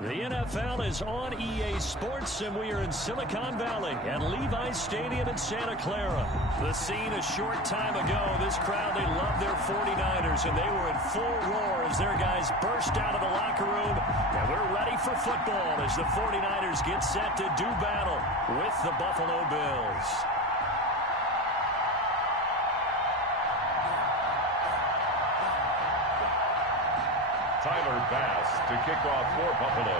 The NFL is on EA Sports, and we are in Silicon Valley at Levi's Stadium in Santa Clara. The scene a short time ago. This crowd, they love their 49ers, and they were in full roar as their guys burst out of the locker room. And we're ready for football as the 49ers get set to do battle with the Buffalo Bills. Tyler Bass to kick off for Buffalo.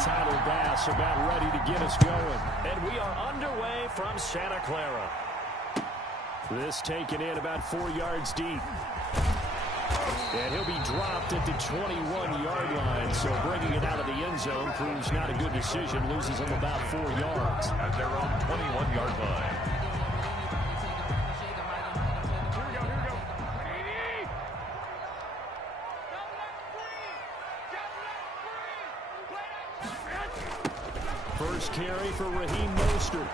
Tyler Bass about ready to get us going. And we are underway from Santa Clara. This taken in about 4 yards deep. And he'll be dropped at the 21-yard line. So bringing it out of the end zone proves not a good decision. Loses him about 4 yards. At their own 21-yard line. First carry for Raheem Mostert.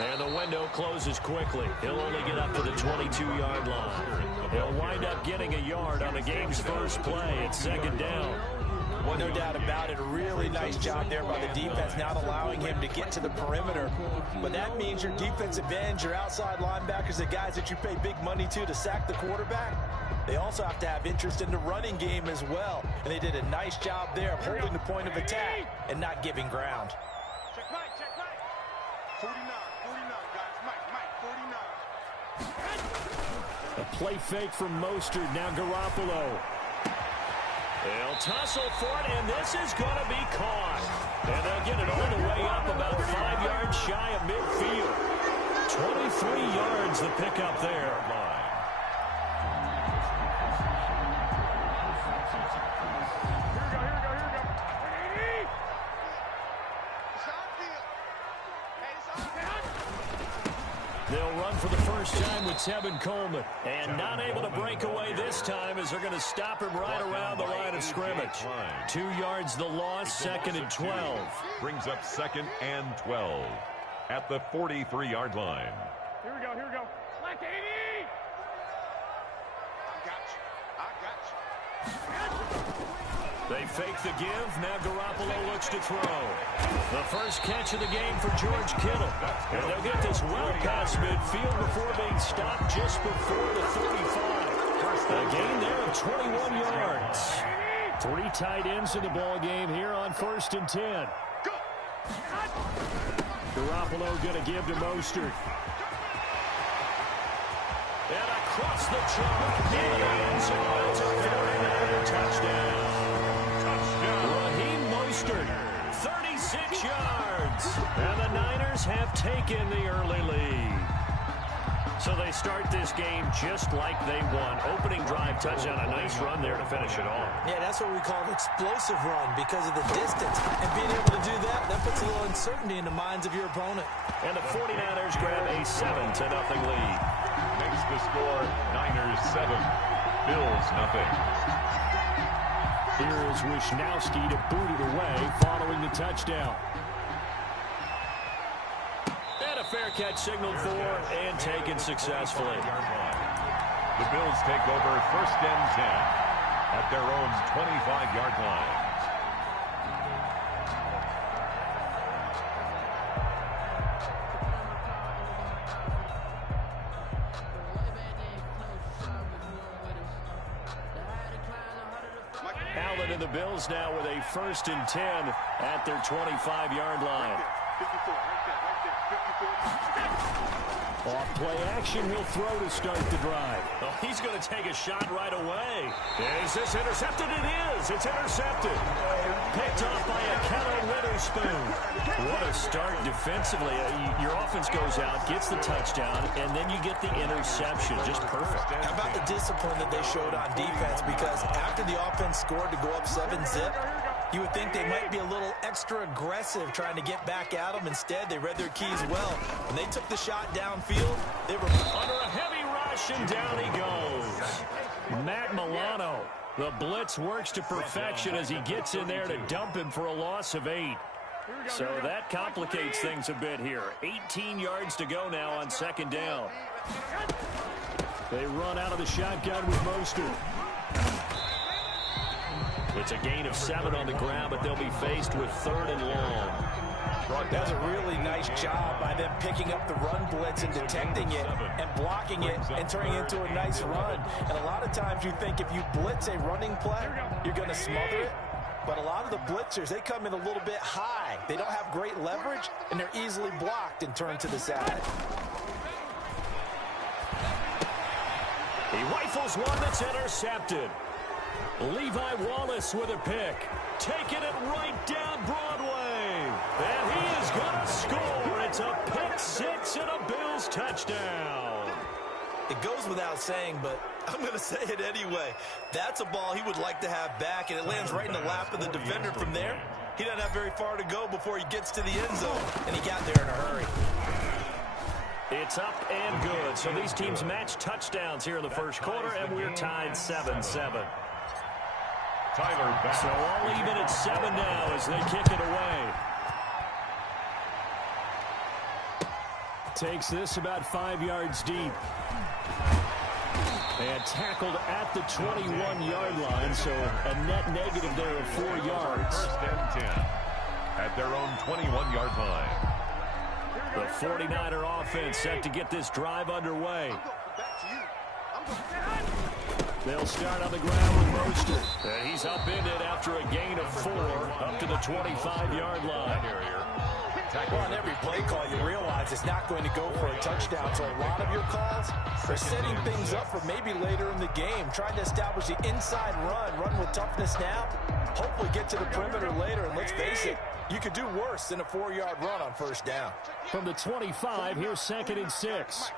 And the window closes quickly. He'll only get up to the 22-yard line. He'll wind up getting a yard on the game's first play. It's second down. Well, no doubt about it. A really nice job there by the defense, not allowing him to get to the perimeter. But that means your defensive ends, your outside linebackers, the guys that you pay big money to sack the quarterback, they also have to have interest in the running game as well. And they did a nice job there of holding the point of attack and not giving ground. Check Mike. 49, guys. Mike, 49. A play fake from Mostert. Now Garoppolo. They'll tussle for it, and this is going to be caught. And they'll get it all the way up about 5 yards shy of midfield. 23 yards the pickup there. They'll run for the first time with Tevin Coleman. And not able to break away this time as they're going to stop him right around the line of scrimmage. 2 yards the loss, second and 12. Brings up second and 12 at the 43-yard line. Here we go. Slack 80! I got you. They fake the give. Now Garoppolo looks to throw. The first catch of the game for George Kittle. And they'll get this well past midfield before being stopped just before the 35. A gain there of 21 yards. 3 tight ends in the ball game here on 1st and 10. Garoppolo going to give to Mostert. And across the trunk. In the end zone. It's a 49er touchdown. Raheem Mostert, 36 yards. And the Niners have taken the early lead. So they start this game just like they won. Opening drive touchdown, a nice run there to finish it off. Yeah, that's what we call an explosive run because of the distance. And being able to do that puts a little uncertainty in the minds of your opponent. And the 49ers grab a 7-0 lead. Makes the score Niners 7, Bills nothing. Here is Wisnowski to boot it away following the touchdown. And a fair catch signaled for and taken successfully. The Bills take over 1st and 10 at their own 25-yard line. Allen and the Bills now with a 1st and 10 at their 25-yard line. 54, right there. 54. Off play action, he'll throw to start the drive. Oh, he's going to take a shot right away. Is this intercepted? It is. It's intercepted. Picked off by Akello Witherspoon. What a start defensively. Your offense goes out, gets the touchdown, and then you get the interception. Just perfect. How about the discipline that they showed on defense? Because after the offense scored to go up 7-zip, you would think they might be a little extra aggressive trying to get back at them. Instead, they read their keys well. When they took the shot downfield, they were under a heavy rush, and down he goes. Matt Milano. The blitz works to perfection as he gets in there to dump him for a loss of 8. So that complicates things a bit here. 18 yards to go now on 2nd down. They run out of the shotgun with Mostert. It's a gain of 7 on the ground, but they'll be faced with 3rd and long. That was a really nice job by them picking up the run blitz and detecting it and blocking it and turning it into a nice run. And a lot of times you think if you blitz a running play, you're going to smother it. But a lot of the blitzers, they come in a little bit high. They don't have great leverage, and they're easily blocked and turned to the side. He rifles one that's intercepted. Levi Wallace with a pick. Taking it right down Broadway. And he is going to score. It's a pick 6 and a Bills touchdown. It goes without saying, but I'm going to say it anyway. That's a ball he would like to have back, and it lands right in the lap of the defender from there. He doesn't have very far to go before he gets to the end zone, and he got there in a hurry. It's up and good. So these teams match touchdowns here in the first quarter, and we're tied 7-7. So all even at 7 now as they kick it away. Takes this about 5 yards deep. And tackled at the 21-yard line, so a net negative there of 4 yards. 1st and 10 at their own 21-yard line. The 49er offense set to get this drive underway. They'll start on the ground with Mostert. And he's upended after a gain of 4 up to the 25-yard line. Well, on every play call, you realize it's not going to go for a touchdown. So a lot of your calls are setting things up for maybe later in the game, trying to establish the inside run with toughness now, hopefully get to the perimeter later. And let's face it, you could do worse than a 4-yard run on 1st down. From the 25, here's 2nd and 6.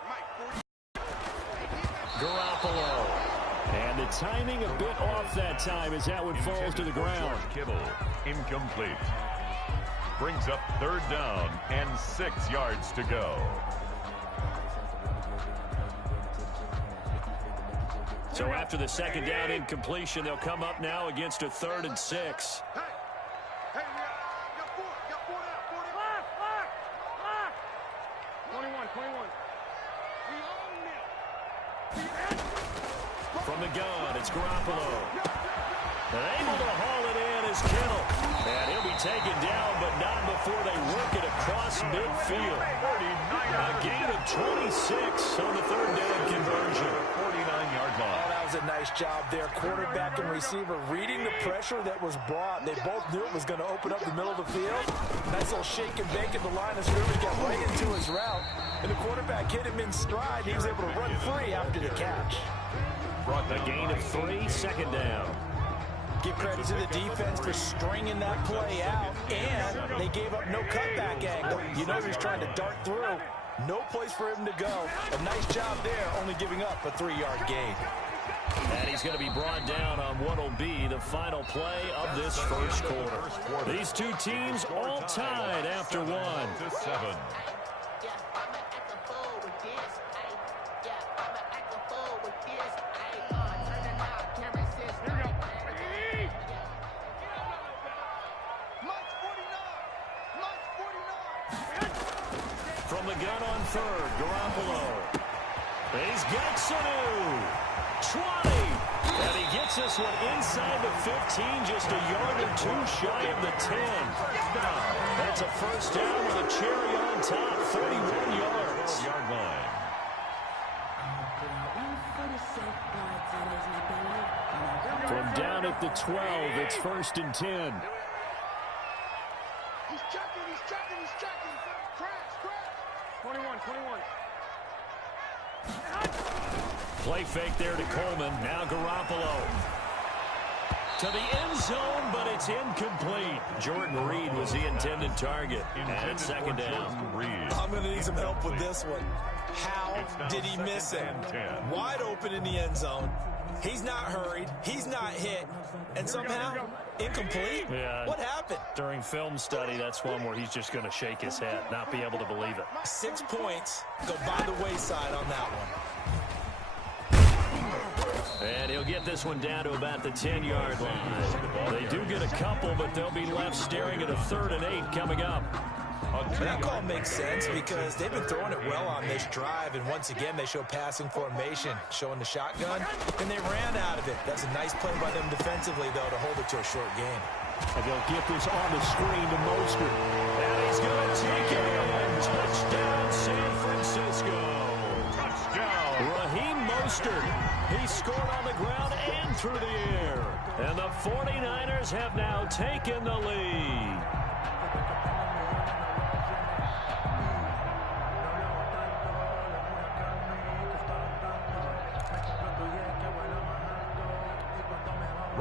Garoppolo. And the timing a bit off that time as that one falls to the ground. Kittle, incomplete. Brings up 3rd down and 6 yards to go. So after the 2nd down incompletion, they'll come up now against a 3rd and 6. Hey, got 4 now. 21. We own it. From the gun, it's Garoppolo. And able to haul it in is Kittle. And he'll be taken down, but not before they work it across midfield. A gain of 26 on the 3rd down conversion. 49-yard line. Oh, that was a nice job there. Quarterback and receiver reading the pressure that was brought. They both knew it was going to open up the middle of the field. Nice little shake and bake in the line of scrimmage, got right into his route. And the quarterback hit him in stride. He was able to run free after the catch. A gain of 3, 2nd down. Give credit to the defense for stringing that play out, and they gave up no cutback angle. You know he's trying to dart through. No place for him to go. A nice job there, only giving up a 3-yard gain. And he's going to be brought down on what will be the final play of this first quarter. These two teams all tied after 1. 7. From the gun on 3rd, Garoppolo. He's got Sanu. 20. And he gets this one inside the 15, just a yard or 2 shy of the 10. That's a 1st down with a cherry on top, 31 yards. Yard line. From down at the 12, it's 1st and 10. He's checking. Crash. 21. Play fake there to Coleman. Now Garoppolo. To the end zone, but it's incomplete. Jordan Reed was the intended target. And it's 2nd down. I'm going to need some help with this one. How did he miss him? Wide open in the end zone. He's not hurried. He's not hit. And somehow, incomplete? Yeah. What happened? During film study, that's one where he's just going to shake his head, not be able to believe it. 6 points go by the wayside on that one. And he'll get this one down to about the 10-yard line. They do get a couple, but they'll be left staring at a 3rd and 8 coming up. And that call makes sense because they've been throwing it well on this drive, and once again they show passing formation, showing the shotgun, and they ran out of it. That's a nice play by them defensively, though, to hold it to a short game. And they'll get this on the screen to Mostert. And he's going to take it in. Touchdown, San Francisco. Touchdown. Raheem Mostert. He scored on the ground and through the air. And the 49ers have now taken the lead.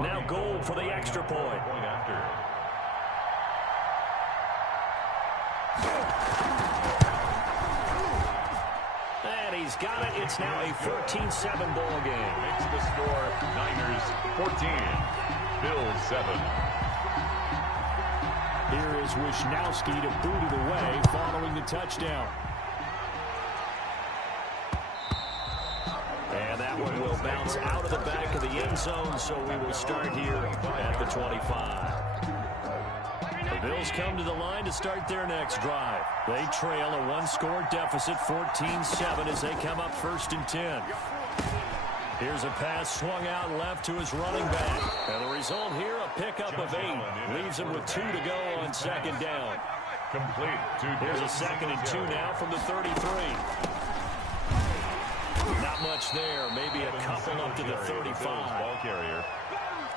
Now goal for the extra point. Point after. And he's got it. It's now a 14-7 ball game. Makes the score Niners 14, Bills 7. Here is Wisnowski to boot it away following the touchdown. And that one will bounce out of the back of the end zone, so we will start here at the 25. The Bills come to the line to start their next drive. They trail a one-score deficit, 14-7, as they come up 1st and 10. Here's a pass swung out left to his running back. And the result here, a pickup of 8. Leaves him with 2 to go on 2nd down. Complete. Here's a 2nd and 2 now from the 33. Not much there. Maybe a couple up to the 35. Ball carrier.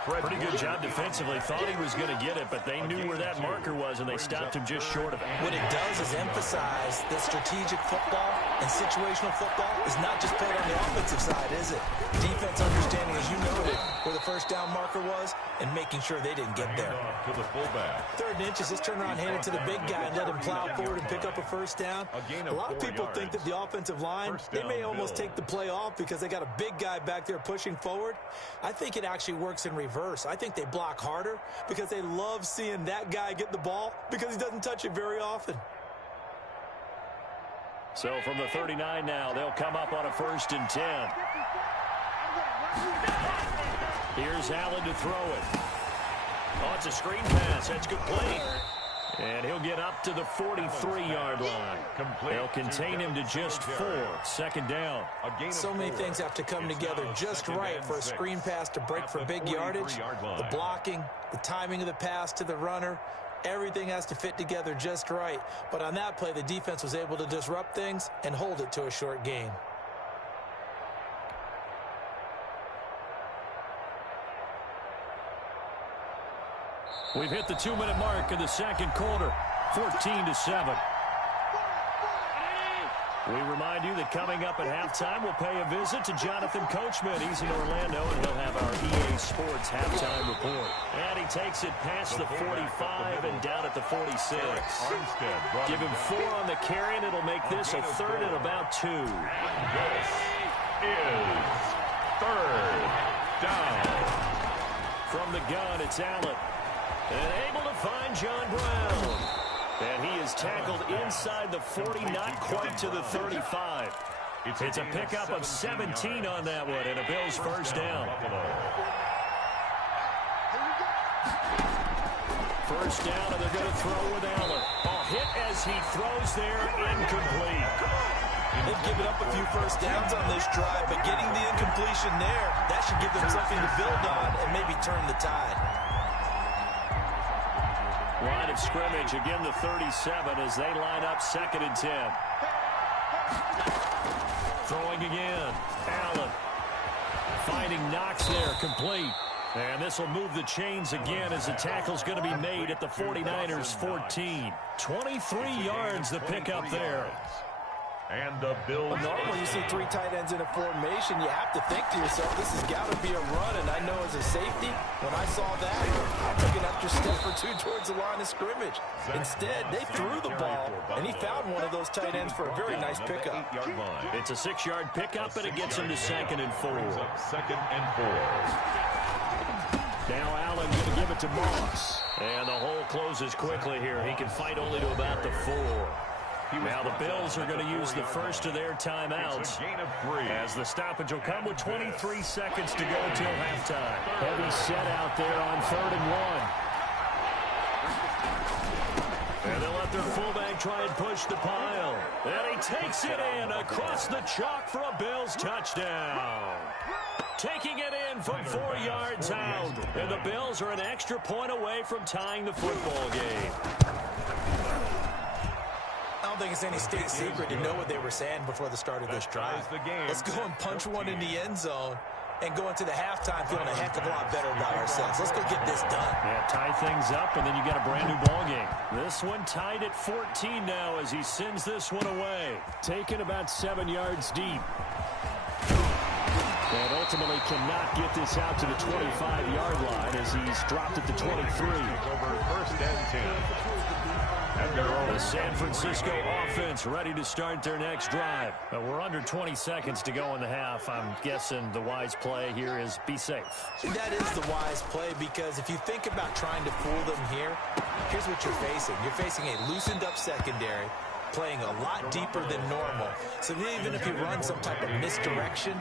Pretty good job defensively. Thought he was going to get it, but they knew where that marker was, and they stopped him just short of it. What it does is emphasize that strategic football and situational football is not just played on the offensive side, is it? Defense understanding, as you noted, where the 1st down marker was and making sure they didn't get there. To the fullback. 3rd and inches, just turn around, hand it to the big guy, and let him plow forward and pick up a 1st down. A lot of people think that the offensive line, they may almost take the play off because they got a big guy back there pushing forward. I think it actually works in reverse. I think they block harder because they love seeing that guy get the ball because he doesn't touch it very often. So from the 39 now, they'll come up on a 1st and 10. Here's Allen to throw it. Oh, it's a screen pass. That's complete. And he'll get up to the 43-yard line. They'll contain him to just 4. 2nd down. So many things have to come together just right for a screen pass to break for big yardage. The blocking, the timing of the pass to the runner, everything has to fit together just right. But on that play, the defense was able to disrupt things and hold it to a short gain. We've hit the 2-minute mark in the 2nd quarter, 14-7. We remind you that coming up at halftime, we'll pay a visit to Jonathan Coachman. He's in Orlando, and he'll have our EA Sports halftime report. And he takes it past the 45 and down at the 46. Give him 4 on the carry, and it'll make this a 3rd and about 2. This is 3rd down. From the gun, it's Allen. And able to find John Brown. And he is tackled inside the 40, not quite to the 35. It's a pickup of 17 on that one, and a Bills 1st down. 1st down, and they're going to throw with Allen. A hit as he throws there, incomplete. They've given up a few 1st downs on this drive, but getting the incompletion there, that should give them something to build on and maybe turn the tide. Line of scrimmage, again the 37 as they line up 2nd and 10. Throwing again. Allen finding Knox there, complete. And this will move the chains again as the tackle's going to be made at the 49ers 14. 23 yards the pickup there. And the Bills. Normally, when you see 3 tight ends in a formation, you have to think to yourself, this has got to be a run. And I know as a safety, when I saw that, I took an extra step or 2 towards the line of scrimmage. Instead, they threw the ball, and he found one of those tight ends for a very nice pickup. It's a 6-yard pickup, and it gets him to 2nd and 4. 2nd and 4. Now Allen going to give it to Moss. And the hole closes quickly here. He can fight only to about the 4. Now the Bills are going to use the first of their timeouts as the stoppage will come with 23 seconds to go until halftime. Heavy set out there on 3rd and 1. And they'll let their fullback try and push the pile. And he takes it in across the chalk for a Bills touchdown. Taking it in from 4 yards out. And the Bills are an extra point away from tying the football game. I don't think it's any state secret to know what they were saying before the start of this drive. Let's go and punch one in the end zone and go into the halftime feeling a heck of a lot better about ourselves. Let's go get this done. Yeah, tie things up, and then you got a brand new ball game. This one tied at 14 now as he sends this one away. Taken about 7 yards deep. And ultimately cannot get this out to the 25-yard line as he's dropped at the 23. Over first and 10. The San Francisco offense ready to start their next drive. We're under 20 seconds to go in the half. I'm guessing the wise play here is be safe. That is the wise play, because if you think about trying to fool them here, here's what you're facing. You're facing a loosened up secondary, playing a lot deeper than normal. So even if you run some type of misdirection,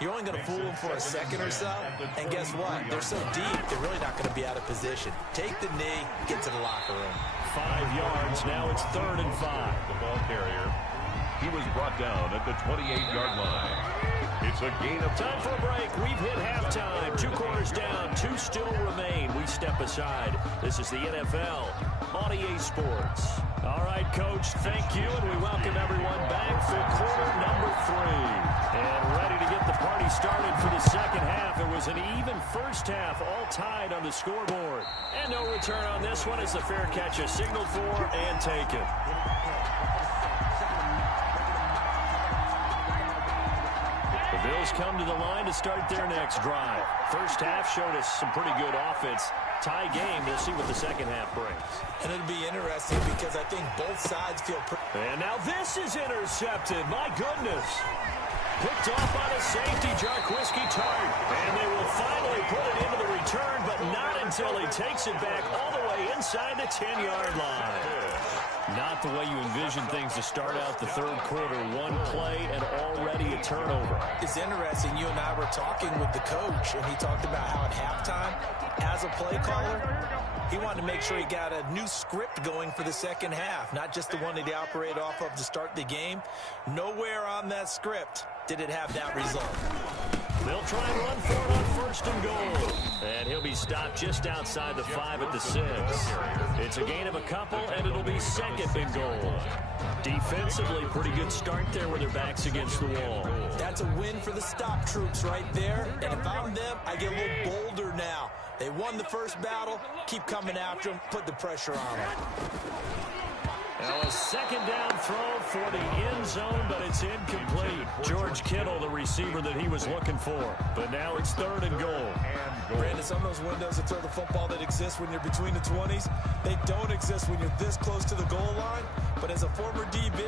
you're only going to fool them for a second or so. And guess what? They're so deep, they're really not going to be out of position. Take the knee, get to the locker room. 5 yards. Now it's 3rd and 5. The ball carrier. He was brought down at the 28-yard line. It's a gain of time for a break. We've hit halftime. 2 quarters down. 2 still remain. We step aside. This is the NFL on EA Sports. All right, Coach, thank you, and we welcome everyone back for quarter number 3. And ready to get the party started for the second half. It was an even first half, all tied on the scoreboard. And no return on this one as the fair catch is signaled for and taken. The Bills come to the line to start their next drive. First half showed us some pretty good offense. Tie game. We'll see what the second half brings. And it'll be interesting because I think both sides feel And now this is intercepted. My goodness. Picked off by the safety, Jarquiski Tart. And they will finally put it into the return, but not until he takes it back all the way inside the 10-yard line. Not the way you envision things to start out the third quarter. One play and already a turnover. It's interesting. You and I were talking with the coach, and he talked about how at halftime, as a play caller, he wanted to make sure he got a new script going for the second half, not just the one that he operated off of to start the game. Nowhere on that script did it have that result. They'll try and run for it on 1st and goal. And he'll be stopped just outside the 5 at the 6. It's a gain of a couple, and it'll be 2nd and goal. Defensively, pretty good start there with their backs against the wall. That's a win for the stop troops right there. And if I'm them, I get a little bolder now. They won the first battle. Keep coming after them. Put the pressure on them. Now a 2nd down throw for the end zone, but it's incomplete. George Kittle, the receiver that he was looking for. But now it's 3rd and goal. Brandon, some of those windows to throw the football that exist when you're between the 20s, they don't exist when you're this close to the goal line. But as a former DB,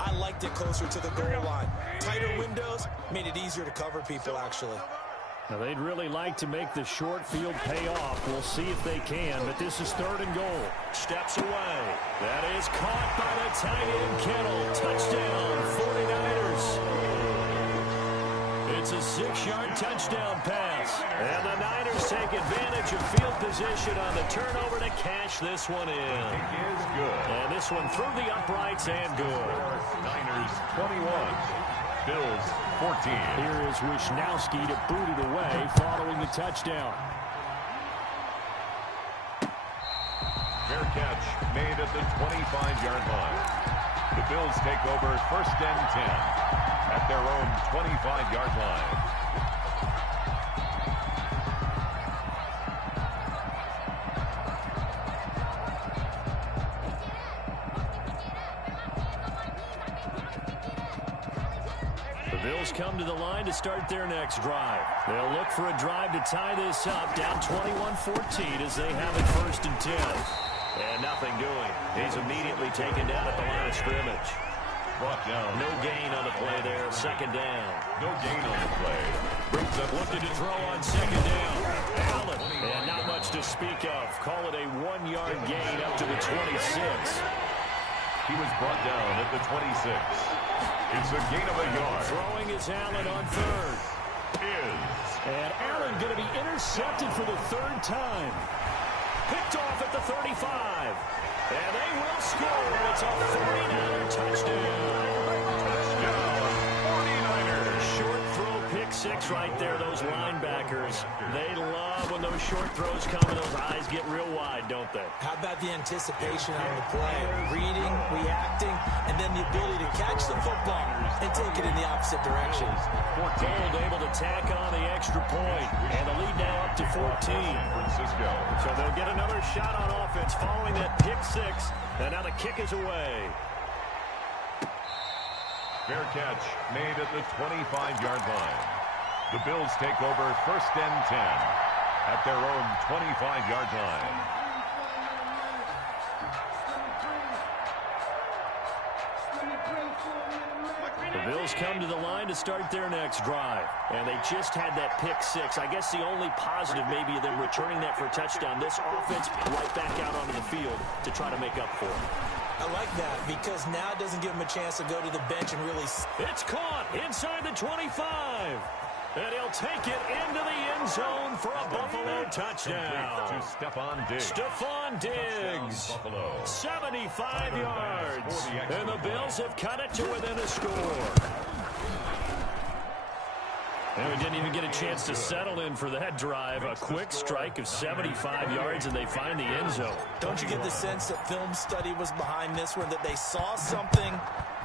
I liked it closer to the goal line. Tighter windows made it easier to cover people, actually. Now, they'd really like to make the short field pay off. We'll see if they can, but this is 3rd and goal. Steps away. That is caught by the tight end, Kittle. Touchdown, 49ers. It's a 6-yard touchdown pass. And the Niners take advantage of field position on the turnover to cash this one in. It is good. And this one through the uprights and good. Niners 21. Bills 14. Here is Wisnowski to boot it away following the touchdown. Fair catch made at the 25-yard line. The Bills take over 1st and 10 at their own 25-yard line. Bills come to the line to start their next drive. They'll look for a drive to tie this up, down 21-14 as they have it 1st and 10. And nothing doing. He's immediately taken down at the line of scrimmage. Brought down. No gain on the play there, 2nd down. No gain on the play. Brings up. Looking to throw on 2nd down. Allen, and not much to speak of. Call it a 1-yard gain up to the 26. He was brought down at the 26. It's a gain of a yard. Throwing is Allen on 3rd. And Allen going to be intercepted for the 3rd time. picked off at the 35. And they will score. It's a 49er touchdown. Touchdown, 49ers. Short throw pick six right there, those linebackers. They love when those short throws come and those eyes get real wide, don't they? How about the anticipation on the play? Reading, reacting, and then the ability to catch the football and take it in the opposite direction. Gold able to tack on the extra point, and the lead now up to 14. Francisco. So they'll get another shot on offense following that pick six, and now the kick is away. Fair catch made at the 25-yard line. The Bills take over first and 10 at their own 25-yard line. The Bills come to the line to start their next drive, and they just had that pick six. I guess the only positive maybe of them returning that for a touchdown. This offense right back out onto the field to try to make up for it. I like that because now it doesn't give him a chance to go to the bench and really... It's caught inside the 25. And he'll take it into the end zone for a Buffalo touchdown. To Stephon Diggs. Stephon Diggs. Buffalo. 75 yards. And the Bills have cut it to within a score. And we didn't even get a chance to settle in for that drive. A quick strike of 75 yards, and they find the end zone. Don't you get the sense that film study was behind this one, that they saw something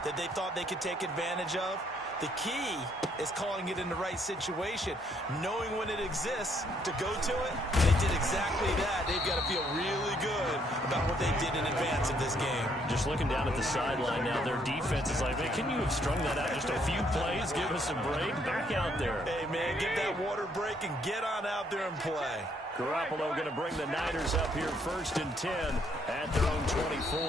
that they thought they could take advantage of? The key is calling it in the right situation, knowing when it exists to go to it. They did exactly that. They've got to feel really good about what they did in advance of this game. Just looking down at the sideline now, their defense is like, man, can you have strung that out just a few plays? Give us a break. Back out there. Hey, man, get that water break and get on out there and play. Garoppolo going to bring the Niners up here first and 10 at their own 24.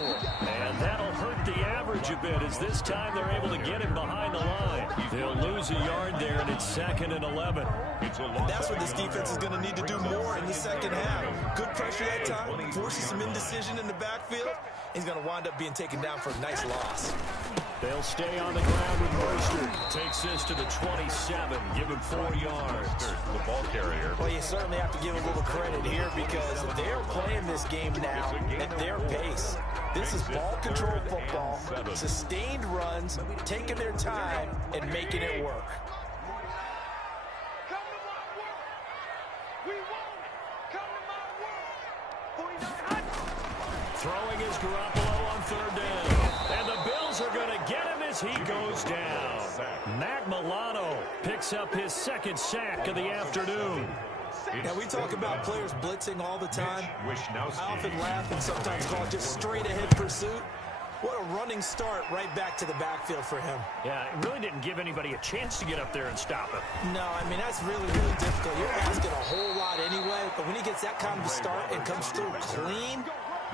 And that'll hurt the average a bit as this time they're able to get him behind the line. They'll lose a yard there, and it's 2nd and 11. And that's what this defense is going to need to do more in the second half. Good pressure that time, forces some indecision in the backfield. He's going to wind up being taken down for a nice loss. They'll stay on the ground with Mercer. Takes this to the 27. Give him 4 yards. The ball carrier. Well, you certainly have to give a little credit here because they're playing this game now at their pace. This is ball control football, sustained runs, taking their time, and making it work. Come to my world. We want it. Come to my world. 49. Throwing is Garoppolo on 3rd down. And the Bills are going to get him as he goes down. Matt Milano picks up his 2nd sack of the afternoon. Now, we talk about players blitzing all the time. I often laugh and sometimes call it just straight-ahead pursuit. What a running start right back to the backfield for him. Yeah, it really didn't give anybody a chance to get up there and stop him. No, I mean, that's really, really difficult. You're asking a whole lot anyway, but when he gets that kind of a start and comes through clean,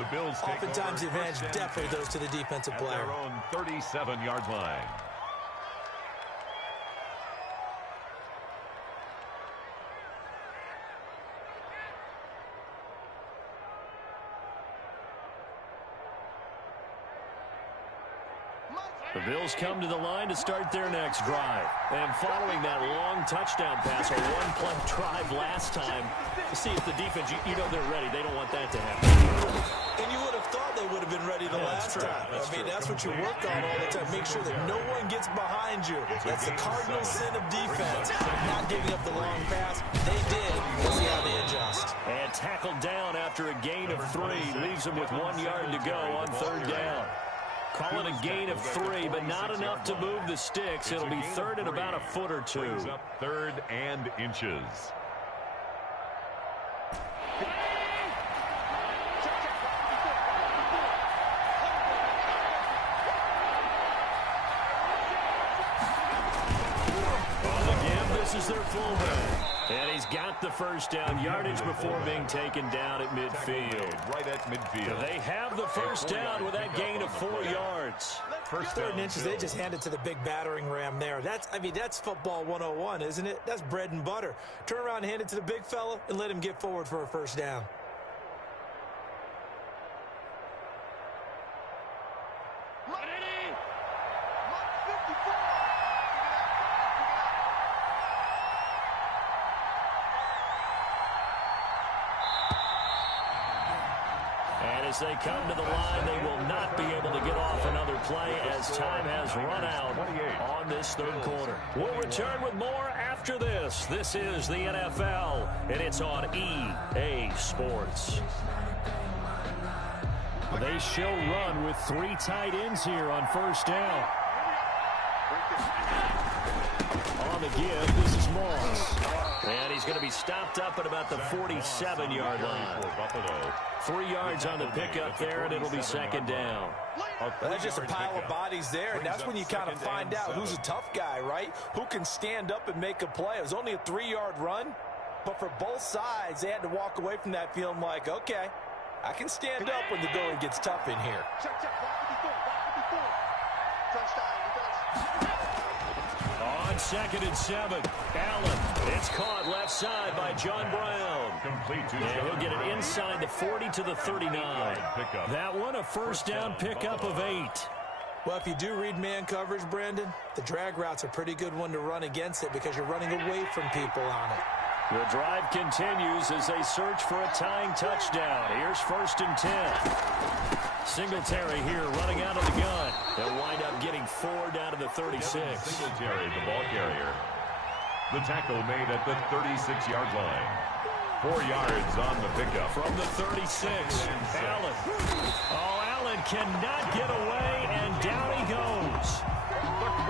The Bills oftentimes the advantage definitely goes to the defensive player. Their own 37-yard line. The Bills come to the line to start their next drive. And following that long touchdown pass, a one-play drive last time, to see if the defense, you know they're ready. They don't want that to happen. And you would have thought they would have been ready the last time. I mean, that's what you work on all the time. Make sure that no one gets behind you. That's the cardinal sin of defense. Not giving up the long pass. They did. We'll see how they adjust. And tackled down after a gain of 3. Leaves them with 1 yard to go on 3rd down. Call it a gain of 3, but not enough to move the sticks. It'll be 3rd and about a foot or 2. Brings up 3rd and inches. Again, this is their fullback. And he's got the 1st down, yardage before being taken down at midfield. Right at midfield. They have the 1st down with that gain of 4 yards. 3rd and inches, they just handed to the big battering ram there. That's football 101, isn't it? That's bread and butter. Turn around and hand it to the big fella and let him get forward for a 1st down. as they come to the line. They will not be able to get off another play as time has run out on this third quarter. We'll return with more after this. This is the NFL, and it's on EA Sports. They shall run with 3 tight ends here on first down. On the give, this is Moss. And he's going to be stopped up at about the 47-yard line. 3 yards on the pickup there, and it'll be second down. That's just a pile of bodies there, and that's when you kind of find out who's a tough guy, right? Who can stand up and make a play. It was only a 3-yard run, but for both sides, they had to walk away from that feeling like, okay, I can stand up when the going gets tough in here. On 2nd and 7, Allen. It's caught left side by John Brown. And he'll get it inside the 40 to the 39. That one a first down pickup of 8. Well, if you do read man coverage, Brandon, the drag route's a pretty good one to run against it because you're running away from people on it. The drive continues as they search for a tying touchdown. Here's 1st and 10. Singletary here running out of the gun. They'll wind up getting 4 down to the 36. Singletary, the ball carrier. The tackle made at the 36-yard line. 4 yards on the pickup. From the 36, Allen. Oh, Allen cannot get away, and down he goes.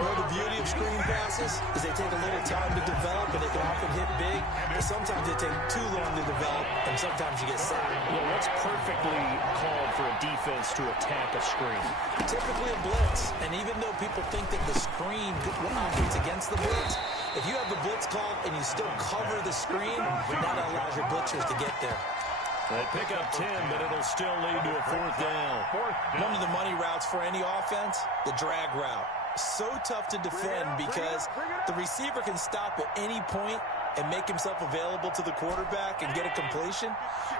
Well, the beauty of screen passes is they take a little time to develop, and they can often hit big. But sometimes they take too long to develop, and sometimes you get sacked. Yeah, what's perfectly called for a defense to attack a screen? Typically a blitz, and even though people think that the screen operates against the blitz, if you have the blitz called and you still cover the screen, that allows your blitzers to get there. They pick up 10, but it'll still lead to a 4th down. One of the money routes for any offense, the drag route. So tough to defend because the receiver can stop at any point and make himself available to the quarterback and get a completion.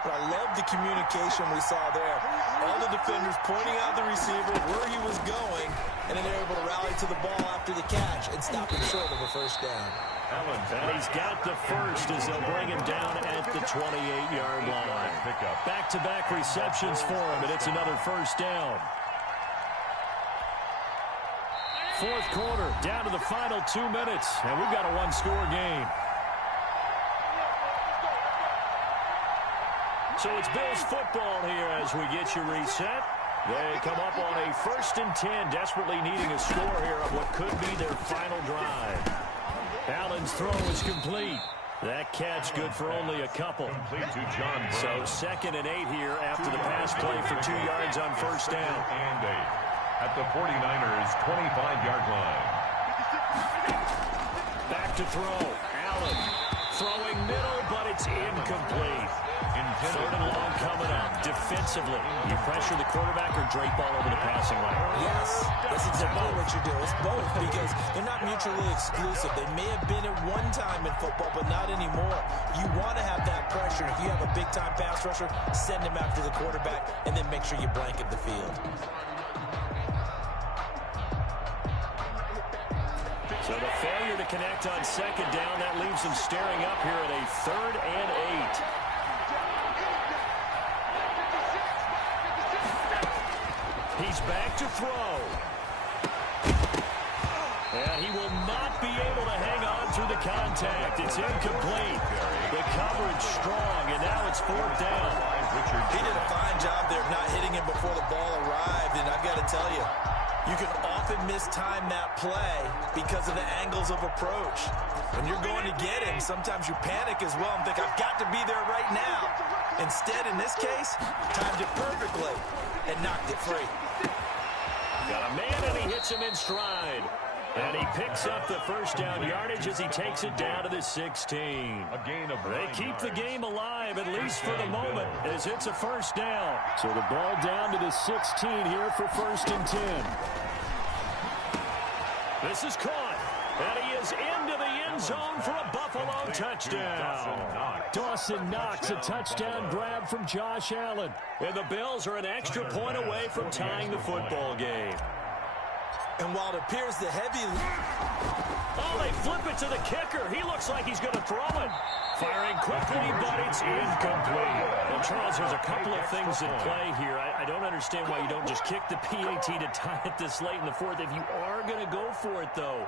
But I love the communication we saw there. All the defenders pointing out the receiver where he was going, and then they're able to rally to the ball after the catch and stop him short of a first down. And he's got the first as they'll bring him down at the 28-yard line. Back-to-back receptions for him, and it's another first down. 4th quarter, down to the final 2 minutes, and we've got a 1-score game. So it's Bills football here as we get you reset. They come up on a 1st and 10, desperately needing a score here on what could be their final drive. Allen's throw is complete. That catch good for only a couple. So 2nd and 8 here after the pass play for 2 yards on first down. And 8 at the 49ers' 25-yard line. Back to throw. Allen throwing middle, but it's incomplete. 3rd and long coming up. Defensively, you pressure the quarterback or drape all over the passing lane? Yes, that's exactly what you do. It's both because they're not mutually exclusive. They may have been at one time in football, but not anymore. You want to have that pressure. If you have a big-time pass rusher, send him after the quarterback, and then make sure you blanket the field. So the failure to connect on 2nd down, that leaves them staring up here at a 3rd and 8. He's back to throw. And he will not be able to hang on through the contact. It's incomplete. The coverage strong, and now it's 4th down. He did a fine job there of not hitting him before the ball arrived, and I've got to tell you, you can often mistime that play because of the angles of approach. When you're going to get him, sometimes you panic as well and think, I've got to be there right now. Instead, in this case, timed it perfectly and knocked it free. Got a man, and he hits him in stride. And he picks up the first down yardage as he takes it down to the 16. They keep the game alive, at least for the moment, as it's a first down. So the ball down to the 16 here for 1st and 10. This is caught, and he is into the end zone for a Buffalo touchdown. Dawson Knox, a touchdown grab from Josh Allen. And the Bills are an extra point away from tying the football game. And while it appears the heavy... Oh, they flip it to the kicker. He looks like he's going to throw it. Firing quickly, but it's incomplete. Well, Charles, there's a couple of things at play here. I don't understand why you don't just kick the PAT to tie it this late in the fourth. If you are going to go for it, though,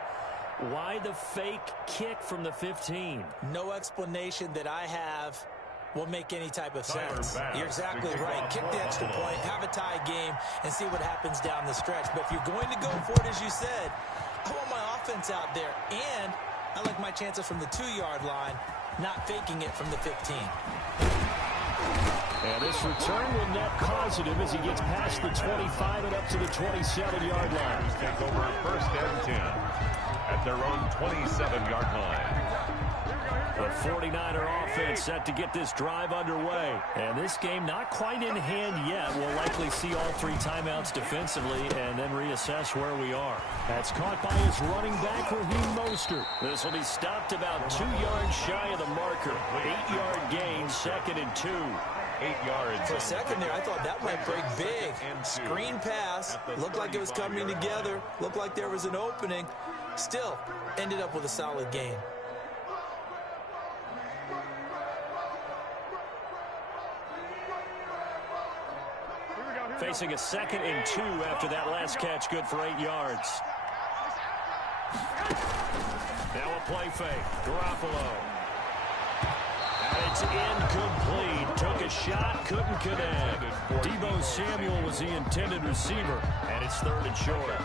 why the fake kick from the 15? No explanation that I have will make any type of sense. You're exactly right. Kick the extra point, have a tie game, and see what happens down the stretch. But if you're going to go for it, as you said, I want my offense out there, and I like my chances from the 2-yard line, not faking it from the 15. And this return will net positive as he gets past the 25 and up to the 27-yard line. Take over first and 10 at their own 27-yard line. The 49er offense set to get this drive underway. And this game not quite in hand yet. We'll likely see all 3 timeouts defensively and then reassess where we are. That's caught by his running back, Raheem Mostert. This will be stopped about 2 yards shy of the marker. 8-yard gain, 2nd and 2. 8 yards. For a second there, I thought that might break big. Screen pass. Looked like it was coming together. Looked like there was an opening. Still, ended up with a solid gain. Facing a 2nd and 2 after that last catch, good for 8 yards. Now a play fake. Garoppolo. And it's incomplete. Took a shot, couldn't connect. Deebo Samuel was the intended receiver, and it's 3rd and short.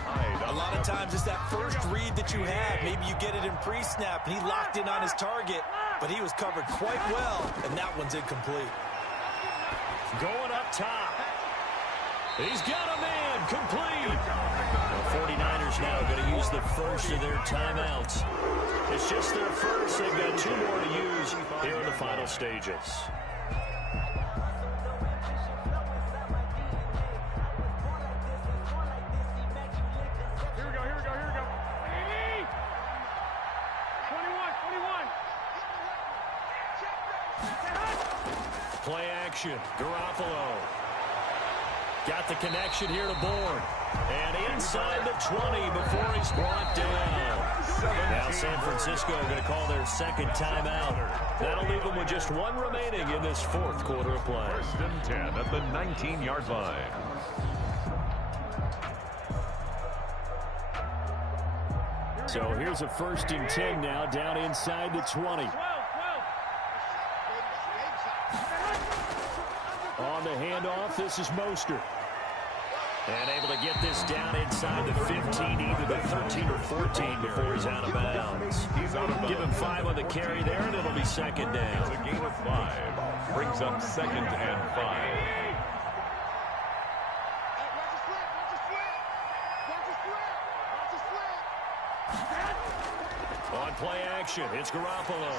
A lot of times it's that first read that you have. Maybe you get it in pre-snap, and he locked in on his target, but he was covered quite well, and that one's incomplete. Going up top. He's got a man, complete. The 49ers now going to use the first of their timeouts. It's just their first. They've got 2 more to use here in the final stages. Here we go. 21. Play action. Garoppolo. Got the connection here to Bourne. And inside the 20 before he's brought down. Now San Francisco going to call their 2nd timeout. That'll leave them with just 1 remaining in this 4th quarter of play. First and 10 at the 19-yard line. So here's a 1st and 10 now down inside the 20. On the handoff, this is Mostert. And able to get this down inside the 15, either the 13 or 14 before he's out of bounds. Give him 5 on the carry there, and it'll be 2nd down. It's a gain of 5. Brings up 2nd and 5. On play action, it's Garoppolo.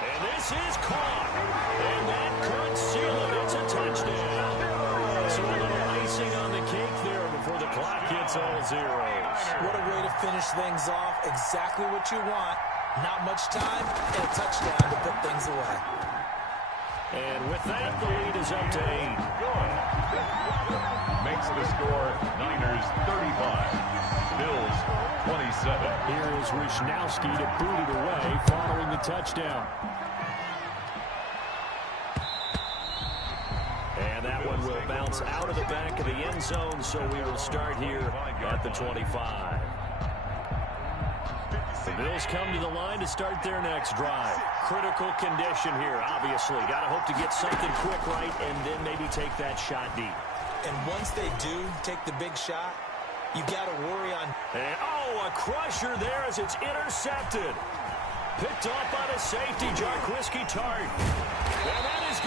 And this is caught. And that could seal it. It's a touchdown. So a little icing on the cake there before the clock hits all zeros. What a way to finish things off. Exactly what you want. Not much time and a touchdown to put things away. And with that, the lead is up to 8. Makes the score Niners 35. Bills 27. Here is Wishnowski to boot it away following the touchdown. And that one will bounce out of the back of the end zone, so we will start here at the 25. The Bills come to the line to start their next drive. Critical condition here, obviously. Got to hope to get something quick right and then maybe take that shot deep. And once they do take the big shot, you got to worry on... And, oh, a crusher there as it's intercepted. Picked off by the safety, Jarquiski Tart. And that is